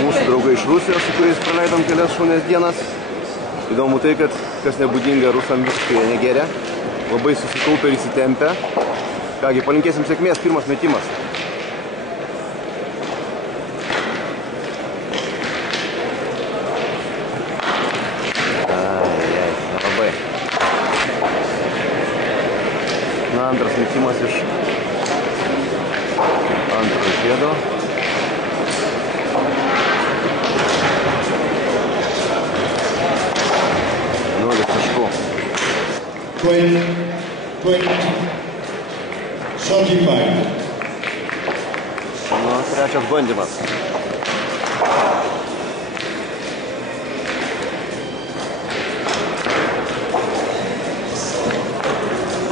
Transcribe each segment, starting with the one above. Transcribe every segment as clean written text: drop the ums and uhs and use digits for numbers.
Mūsų draugai iš Rusijos, su kuriais praleidom kelias šaunias dienas. Įdomu tai, kad kas nebūdinga rusam visiškai jie negeria. Labai susikaupę ir įsitempę. Kągi, palinkėsim sėkmės, pirmas metimas. Nelabai. Na, antras metimas iš antro žiedo. Taškų. 35. Nu, trečias bandymas.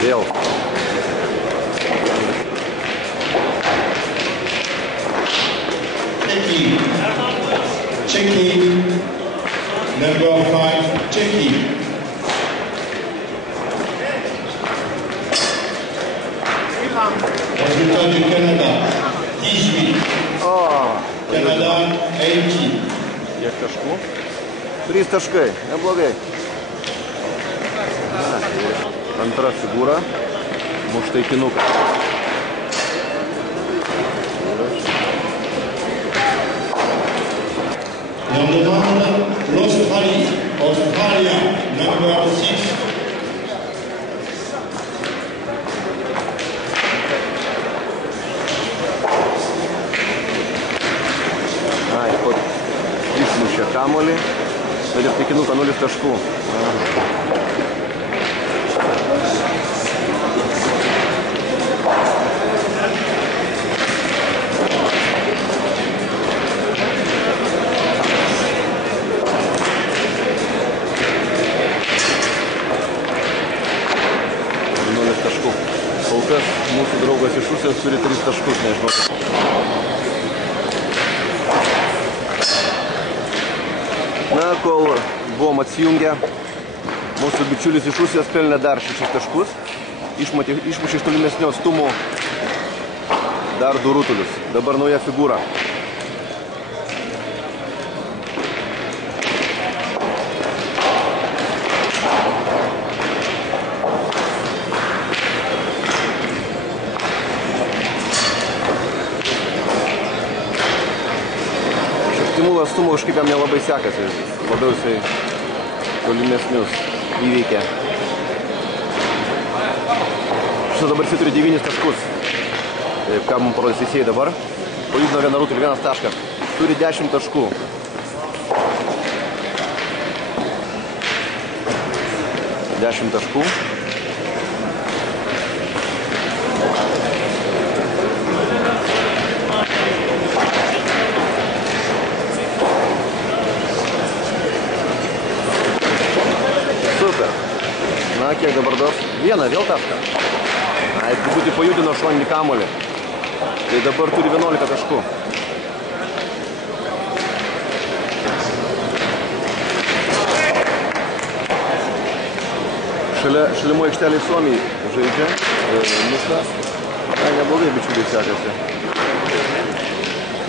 Vėl. Čekį. Number 5, Čekį. Rezultatai Kanada 18. Kanada 18. Kiek taškų? 3 taškai, neblogai. Antra figūra, muštaikinukas. Number 1, Australia, number 6. Išmušė kamuolį, bet ir taikinuką 0 taškų. Kol kas mūsų draugas iš Rusijos turi 3 taškus, nežinau. Na, kol buvom atsijungę, mūsų bičiulis iš Rusijos pelnė dar 6 taškus, išmušė iš tolimesnio atstumo dar 2 rutulius. Dabar nauja figūra. Atstumo kažkaip jam nelabai sekasi, labiau jisai tolimesnius įveikia. Šis dabar jisai turi 9 taškus. Taip, ką mums parodys teisėjai dabar. Pajudino 1 rutulį, 1 taškas. Turi 10 taškų. Na, kiek dabar duos? 1, vėl tašką. Na, jis truputį pajudino šoninį kamuolį. Tai dabar turi 11 taškų. Šalimų aikšteliai Suomiai žaidžia. Mušta. Na, neblogai bičiuliai sekasi.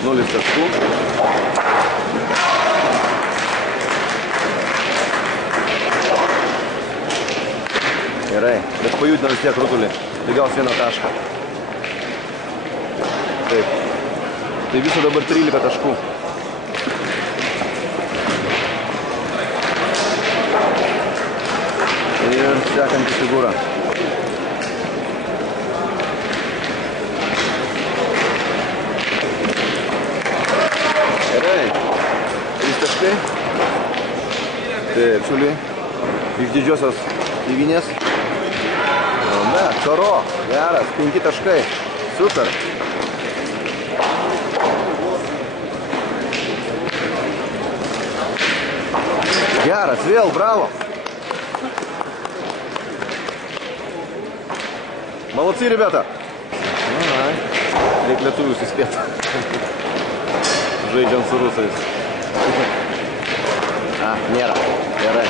0 taškų. Gerai, bet pajudino vis tiek rutulį. Tai gaus 1 tašką. Taip. Tai viso dabar 13 taškų. Ir sekanti figūra. Gerai. 3 taškai. Taip, čiuliai. Iš didžiosios tėvynės. Ne, Karo, geras, 5 taškai. Super. Geras, vėl, bravo. Молодцы, ребята. Reikia lietuvius įspėti. Žaidžiant su rusais. Nėra. Gerai.